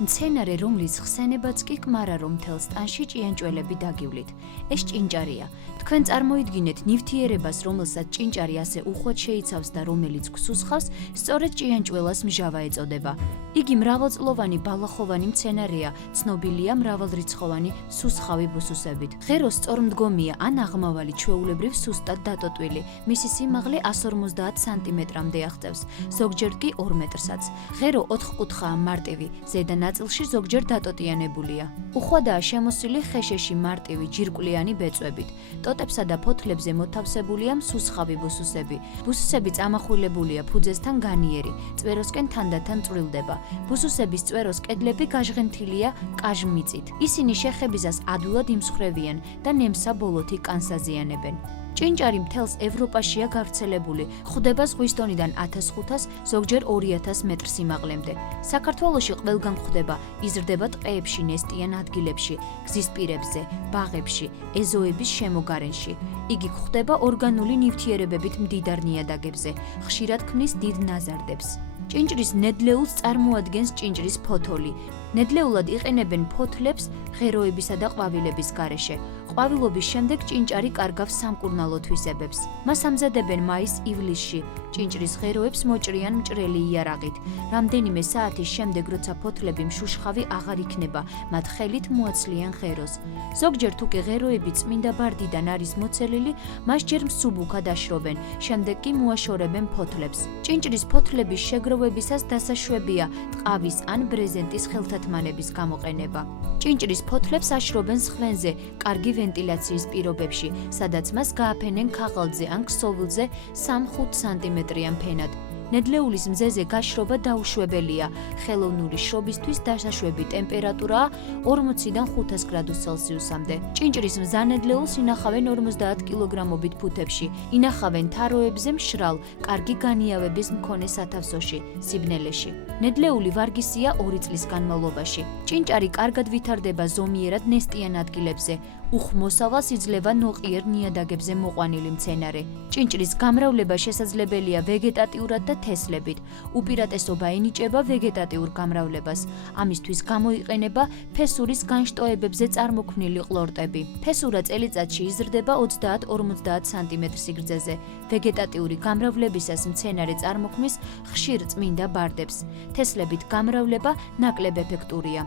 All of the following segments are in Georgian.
მცენარე, რომლის ხსენებაც კი კმარა რომ მთელს ტანში ჭიანჭველები დაგივლით. ეს ჭინჭარია. თქვენ წარმოიდგინეთ ნივთიერებას, რომელსაც ჭინჭარი ასე უხვად შეიცავს და რომელიც გვსუსხავს, სწორედ ჭიანჭველას მჟავა ეწოდება. იგი მრავალწლოვანი ბალახოვანი მცენარეა, ცნობილია მრავალრიცხოვანი სუსხავი ბუსუსებით. ღერო სწორმდგომია ან აღმავალი, ჩვეულებრივ სუსტად დატოტვილი. მისი სიმაღლე 150 სანტიმეტრამდე აღწევს, ზოგჯერ კი 2 მეტრსაც. ღერო 4-კუთხაა, მარტივი, ზედა ნაწილში ზოგჯერ დატოტიანებულია. უხვადაა შემოსილი ხეშეში მარტივი ჯირკვლიანი ბეწვებით. ტოტებსა და ფოთლებზე მოთავსებულია მსუსხავი ბუსუსები. ბუსუსები წამახვილებულია ფუძესთან განიერი, წვეროსკენ თანდათან წვრილდება. ბუსუსების წვეროს კედლები გაჟღენთილია კაჟმიწით. ისინი შეხებისას ადვილად იმსხვრევიან და ნემსა ბოლოთი კანს აზიანებენ. ჭინჭარი მთელს ევროპაშია გავრცელებული, გვხვდება ზღვის დონიდან 1500, ზოგჯერ 2000 მეტრ სიმაღლემდე. საქართველოში ყველგან გვხვდება, იზრდება ტყეებში, ნესტიან ადგილებში, გზის პირებზე, ბაღებში, ეზოების შემოგარენში. იგი გვხვდება ორგანული ნივთიერებებით მდიდარ ნიადაგებზე, ხშირად ქმნის დიდ ნაზარდებს. ჭინჭრის ნედლეულს წარმოადგენს ჭინჭრის ფოთოლი. ნედლეულად იყენებენ ფოთლებს ღეროებისა და ყვავილების გარეშე. ყვავილობის შემდეგ ჭინჭარი კარგავს სამკურნალო თვისებებს. მას ამზადებენ მაის-ივლისში. ჭინჭრის ღეროებს მოჭრიან მჭრელი იარაღით. რამდენიმე საათის შემდეგ, როცა ფოთლები მშუშხავი აღარ იქნება, მათ ხელით მოაცლიან ღეროს. ზოგჯერ თუ კი ღეროები წმინდა ბარდიდან არის მოცელილი, მას ჯერ მსუბუქად აშრობენ, შემდეგ კი მოაშორებენ ფოთლებს. ჭინჭრის ფოთლების შეგროვებისას დასაშვებია ტყავის ან ბრეზენტის ხელთათმანების გამოყენება. ჭინჭრის ფოთლებს აშრობენ სხვენზე, კარგი ვენტილაციის პირობებში, სადაც მას გააფენენ ქაღალდზე ან ქსოვილზე 3-5 სანტიმეტრიან ფენად. ნედლეულის მზეზე გაშრობა დაუშვებელია. ხელოვნური შრობისთვის დასაშვები ტემპერატურაა 40-დან 500 გრადუს ცელსიუსამდე. ჭინჭრის მზანედლეულს ინახავენ 50 კილოგრამობით ფუთებში. ინახავენ თაროებზე მშრალ, კარგი განიავების მქონე სათავსოში, სიბნელეში. ნედლეული ვარგისია 2 წლის განმავლობაში. ჭინჭარი კარგად ვითარდება ზომიერად ნესტიან ადგილებზე. უხმოსავალს იძლევა ნოყიერ ნიადაგებზე მოყვანილი მცენარე. ჭინჭრის გამრავლება შესაძლებელია ვეგეტატიურად და თესლებით. უპირატესობა ენიჭება ვეგეტატიურ გამრავლებას. ამისთვის გამოიყენება ფესურის განშტოებებზე წარმოქმნილი ყლორტები. ფესურა წელიწადში იზრდება 30-50 სანტიმეტრ სიგრძეზე. ვეგეტატიური გამრავლებისას მცენარე წარმოქმნის ხშირ წმინდა ბარდებს. თესლებით გამრავლება ნაკლებ ეფექტურია.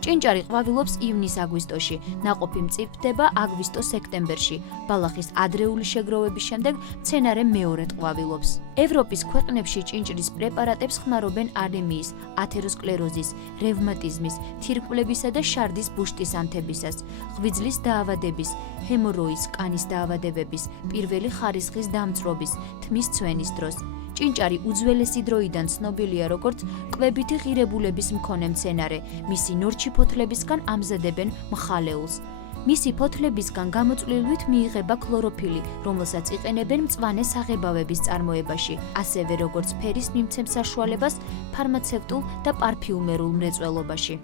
ჭინჭარი ყვავილობს ივნის-აგვისტოში, ნაყოფი მწიფდება აგვისტო-სექტემბერში. ბალახის ადრეული შეგროვების შემდეგ მცენარე მეორედ ყვავილობს. ევროპის ქვეყნებში ჭინჭრის პრეპარატებს ხმარობენ ანემიის, ათეროსკლეროზის, რევმატიზმის, თირკმლებისა და შარდის ბუშტის ანთებისას, ღვიძლის დაავადების, ჰემოროის, კანის დაავადებების, პირველი ხარისხის დამწვრობის, თმის ცვენის დროს. ჭინჭარი უძველესი დროიდან ცნობილია როგორც კვებითი ღირებულების მქონე მცენარე. მისი ნორჩი ფოთლებისგან ამზადებენ მხალეულს. მისი ფოთლებისგან გამოწვლილვით მიიღება ქლოროფილი, რომელსაც იყენებენ მწვანე საღებავების წარმოებაში, ასევე როგორც ფერის მიმცემ საშუალებას ფარმაცევტულ და პარფიუმერულ მრეწველობაში.